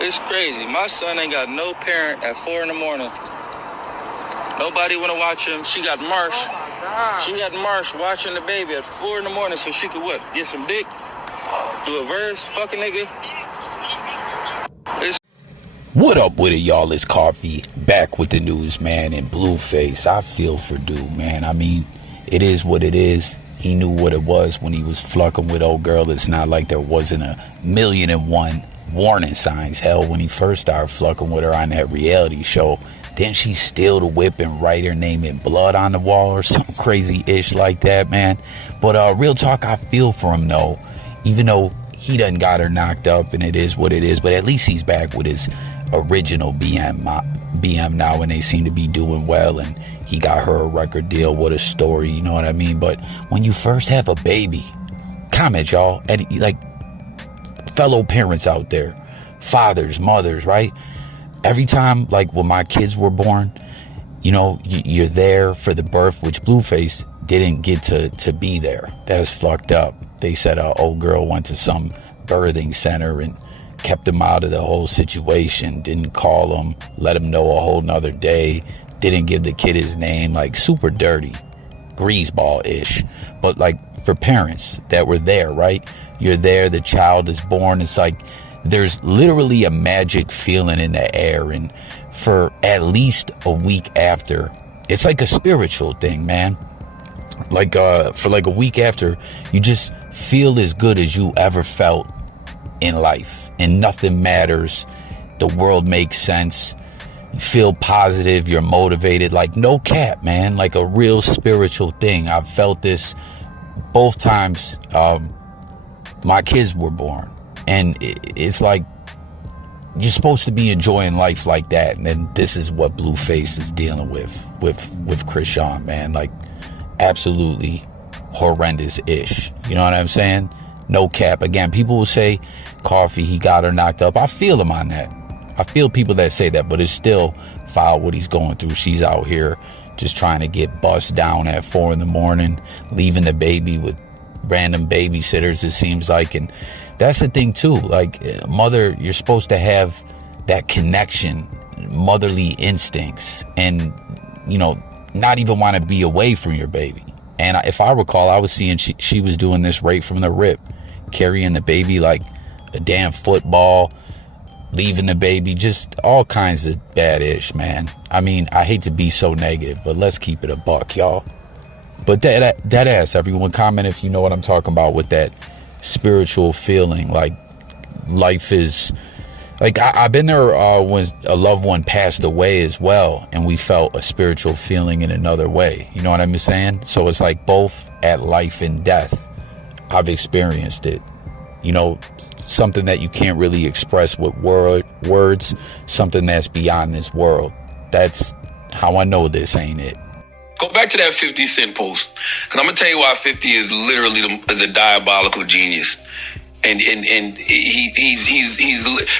It's crazy. My son ain't got no parent at 4 in the morning. Nobody want to watch him. She got Marsh. She got Marsh watching the baby at 4 in the morning so she could what? Get some dick? Do a verse? Fuck a nigga? What up with it, y'all? It's Coffee back with the news, man. And Blueface, I feel for dude, man. I mean, it is what it is. He knew what it was when he was flucking with old girl. It's not like there wasn't 1,000,001 warning signs. Hell, when he first started flucking with her on that reality show, didn't she steal the whip and write her name in blood on the wall or some crazy ish like that, man? But real talk, I feel for him though. Even though he done got her knocked up and it is what it is, but at least he's back with his original BM now, and they seem to be doing well, and he got her a record deal. What a story, you know what I mean? But when you first have a baby, comment, y'all, and like fellow parents out there, fathers, mothers, right? Every time, like when my kids were born, you know, you're there for the birth, which Blueface didn't get to be there. That's fucked up. They said a old girl went to some birthing center and kept him out of the whole situation, didn't call him, let him know a whole nother day, didn't give the kid his name, like super dirty, greaseball-ish. But like for parents that were there, right? You're there, the child is born, it's like there's literally a magic feeling in the air, and for at least a week after, it's like a spiritual thing, man. Like for like a week after, you just feel as good as you ever felt in life, and nothing matters. The world makes sense. You feel positive, you're motivated, like no cap, man, like a real spiritual thing. I've felt this both times my kids were born, and it's like you're supposed to be enjoying life like that, and then this is what Blueface is dealing with Krishan, man. Like absolutely horrendous-ish, you know what I'm saying? No cap. Again, people will say, Coffee, he got her knocked up. I feel him on that. I feel people that say that, but it's still foul what he's going through. She's out here just trying to get bust down at 4 in the morning, leaving the baby with random babysitters, it seems like. And that's the thing too, like mother, you're supposed to have that connection, motherly instincts, and you know, not even want to be away from your baby. And if I recall, I was seeing she was doing this right from the rip, carrying the baby like a damn football, leaving the baby, just all kinds of bad-ish, man. I mean, I hate to be so negative, but let's keep it a buck, y'all. But that ass, everyone comment if you know what I'm talking about with that spiritual feeling, like life is, like I've been there when a loved one passed away as well, and we felt a spiritual feeling in another way, you know what I'm saying? So it's like both at life and death, I've experienced it, you know, something that you can't really express with words, something that's beyond this world. That's how I know this ain't it. Go back to that 50 Cent post, because I'm going to tell you why 50 is literally is a diabolical genius. And he's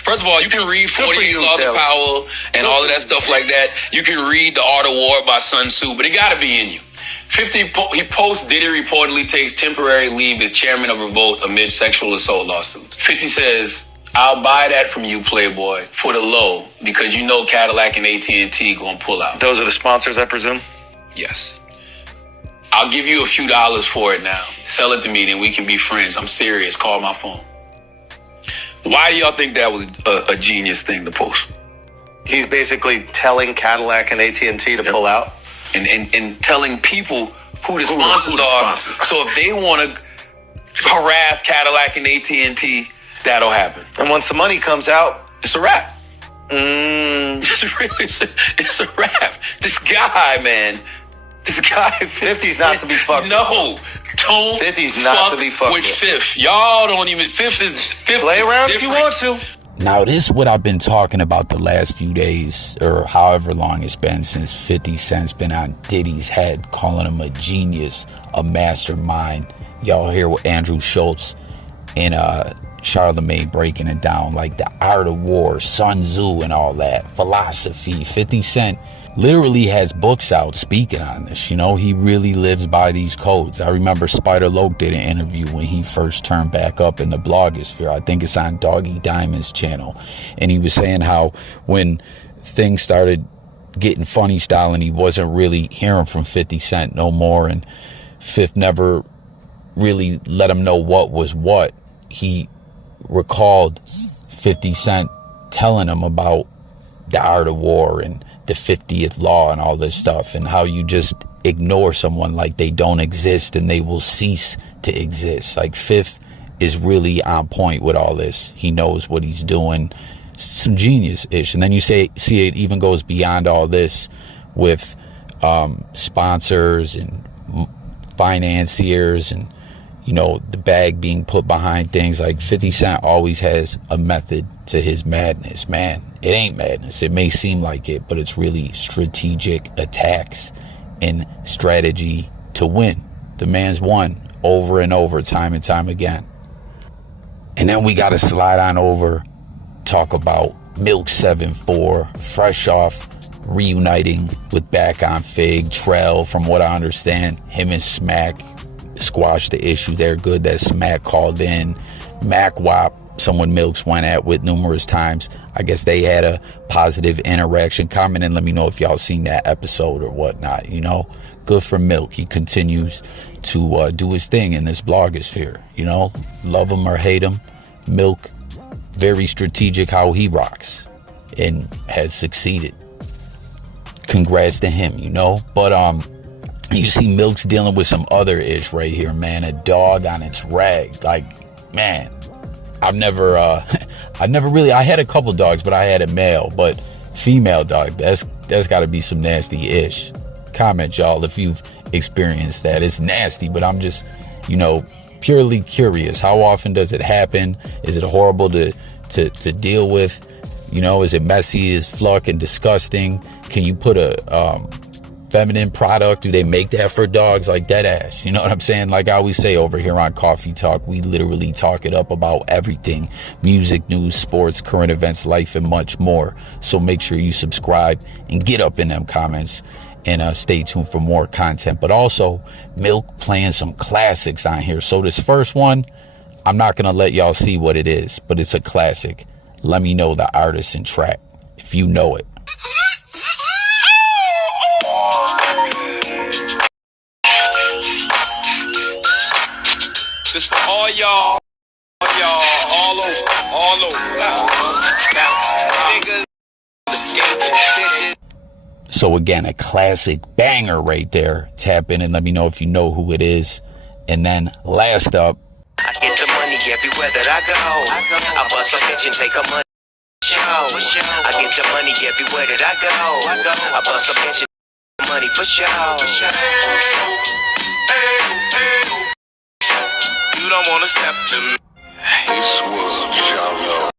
first of all, you can read 48 Laws of Power and all of that stuff like that. You can read The Art of War by Sun Tzu, but it got to be in you. 50, he posts Diddy reportedly takes temporary leave as chairman of revolt amid sexual assault lawsuits. 50 says, I'll buy that from you, Playboy, for the low, because you know Cadillac and AT&T going to pull out. Those are the sponsors, I presume? Yes. I'll give you a few dollars for it now. Sell it to me, then we can be friends. I'm serious. Call my phone. Why do y'all think that was a genius thing to post? He's basically telling Cadillac and AT&T to pull out? And telling people who the sponsors are. So if they want to harass Cadillac and AT&T, that'll happen. And once the money comes out, it's a wrap. It's a wrap. This guy, man. This guy, 50's not to be fucked with. No, don't 50's not to be fucked with Fifth. Y'all don't even. Fifth play around if you want to. Now, this is what I've been talking about the last few days, or however long it's been, since 50 Cent's been on Diddy's head, calling him a genius, a mastermind. Y'all hear what Andrew Schultz in Charlemagne breaking it down, like the art of war, Sun Tzu and all that, philosophy. 50 Cent literally has books out speaking on this. You know, he really lives by these codes. I remember Spider Loke did an interview when he first turned back up in the blogosphere. I think it's on Doggy Diamond's channel. And he was saying how when things started getting funny style and he wasn't really hearing from 50 Cent no more, and Fifth never really let him know what was what, he recalled 50 Cent telling him about the art of war and the 50th law and all this stuff, and how you just ignore someone like they don't exist and they will cease to exist. Like, Fifth is really on point with all this. He knows what he's doing. Some genius-ish. And then you see it even goes beyond all this with sponsors and financiers, and you know, the bag being put behind things. Like, 50 Cent always has a method to his madness, man. It ain't madness. It may seem like it, but it's really strategic attacks and strategy to win. The man's won over and over, time and time again. And then we got to slide on over, talk about Milk74, fresh off reuniting with Back on Figg. Trell, from what I understand, him and Smacc squashed the issue. They're good that Smacc called in. Mackwop, someone Milks went at with numerous times, I guess they had a positive interaction. Comment and let me know if y'all seen that episode or whatnot. You know, good for Milk. He continues to do his thing in this blogosphere. You know, love him or hate him, Milk, very strategic how he rocks and has succeeded. Congrats to him, you know. But you see Milk's dealing with some other ish right here, man. A dog on its rag. Like, man, I had a couple dogs, but I had a male. But female dog, that's got to be some nasty ish. Comment, y'all, if you've experienced that. It's nasty, but I'm just, you know, purely curious. How often does it happen? Is it horrible to deal with? You know, is it messy as fuck and disgusting? Can you put a feminine product? Do they make that for dogs? Like, dead ass, you know what I'm saying? Like I always say over here on Coffee Talk, we literally talk it up about everything: music, news, sports, current events, life, and much more. So make sure you subscribe and get up in them comments, and stay tuned for more content. But also, Milk playing some classics on here. So this first one, I'm not gonna let y'all see what it is, but it's a classic. Let me know the artist and track if you know it. This for all y'all, all over. So again, a classic banger right there. Tap in and let me know if you know who it is. And then last up, I get the money everywhere that I go. I bust a bitch and take a money show. I get the money everywhere that I go. I bust a bitch and take money for show. You don't wanna step to me. You swore, shallow.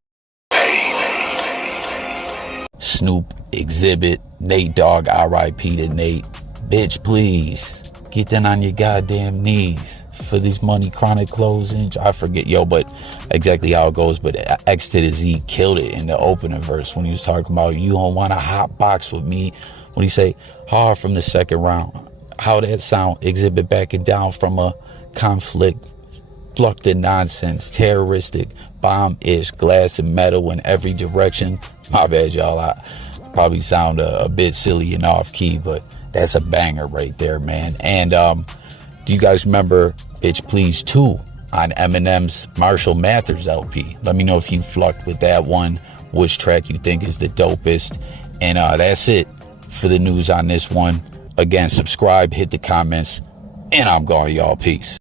Snoop, Xzibit, Nate Dogg, R.I.P. to Nate. Bitch, please get down on your goddamn knees for these money chronic closings. I forget, but exactly how it goes. But X to the Z killed it in the opening verse when he was talking about, you don't want a hot box with me. When he say hard from the second round, how that sound? Xzibit backing down from a conflict, flucted nonsense, terroristic, bomb-ish, glass and metal in every direction. My bad, y'all. I probably sound a bit silly and off key, but that's a banger right there, man. And do you guys remember Bitch Please 2 on Eminem's Marshall Mathers LP? Let me know if you flucked with that one, which track you think is the dopest. And that's it for the news on this one. Again, subscribe, hit the comments, and I'm gone, y'all. Peace.